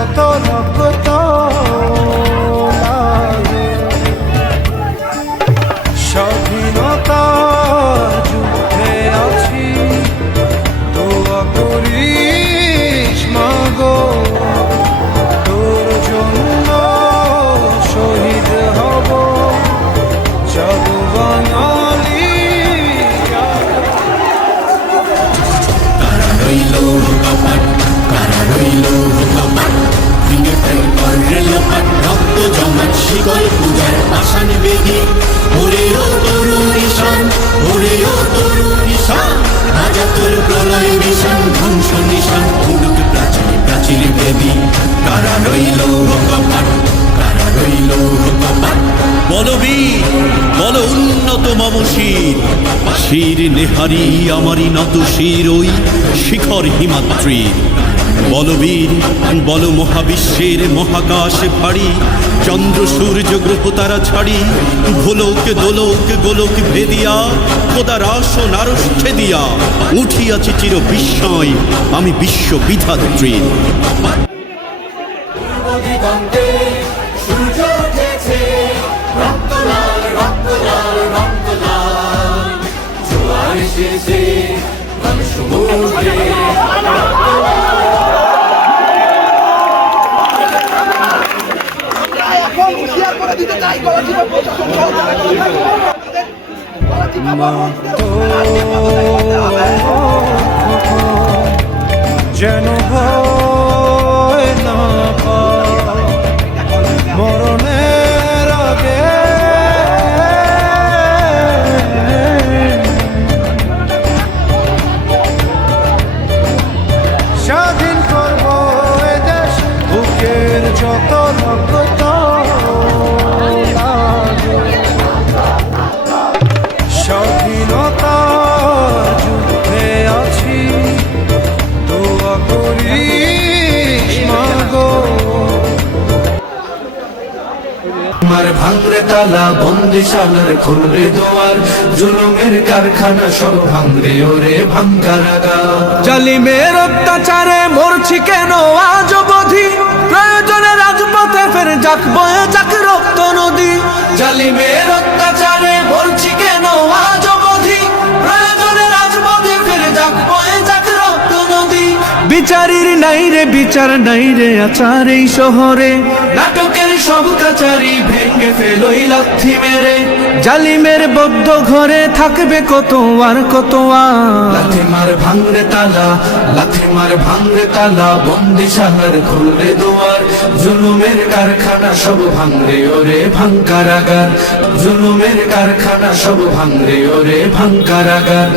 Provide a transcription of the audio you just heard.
যত রক্ত লাগে, স্বাধীনতা যুদ্ধে আছি, দোয়া করিস মাগো, তোর জন্য শহীদ হব, যাব বাঙালি। কারা রইল কপাট, কারা রইল কপাট, ভেঙে ফেল কর রেলপাট, রক্ত জমাট শিকল পূজার পাষাণ বেদি, ওরে ও তরুণ নিশান, ওরে ও তরুণ নিশান, রাজা তোর প্রলয় নিশান, ধ্বংস নিশান, উড়ুক প্রাচীর প্রাচীর বেদি। কারা রইল কপাট, কারা রইল কপাট। বলবীর বল উন্নত মম শির, শির নেহারি আমারই নত শির ওই শিখর হিমাদ্রির। বলবীর বল মহাবিশ্বের মহাকাশ ভারী, চন্দ্র সূর্য গ্রহ তারা ছাড়ি, ভোলক দোলক গোলক ভেদিয়া, খোদার আসন আরশ ছেদিয়া, উঠিয়াছি চির বিস্ময় আমি বিশ্ব বিধাত্রীর। দিগন্তে সূর্য উঠেছে, রক্ত লাল রক্ত লাল রক্ত লাল, জোয়ার এসেছে সমুদ্রে। যেন ভয় না পায় মরণের আগে, স্বাধীন করব এ দেশ, বুকের যত রক্ত লাগে, স্বাধীনতা যুদ্ধে আছি, দোয়া করিস মাগো। আমার ভাঙরে তালা বন্দিশালার খুলরে দোয়ার, জুলুমের কারখানা সব ভাঙরে ওরে ভাঙকারাগার। জালিমের অত্যাচারে মরছি কেন আজ অবধি, প্রয়োজনে রাজপথে ফের যাক বয়ে যাক রক্ত নদী। জালিমের অত্যাচারে মরছি কেন আজ অবধি, প্রয়োজনে রাজপথে ফের যাক বয়ে যাক রক্ত নদী। বিচারের নাই রে বিচার নাই রে আচার এই শহরে, নাটকের সব কাচারি ভেঙে ফেলোই লাথি মেরে। জালিমের বদ্ধ ঘরে থাকবে কত আর কত আর। লাথি মার ভাঙরে তালা, লাথি মার ভাঙরে তালা, বন্দিশালার খুলরে দুয়ার, জুলুমের কারখানা সব ভাঙরে ওরে ভাঙকারাগার। জুলুমের কারখানা সব ভাঙরে ওরে ভাঙকারাগার।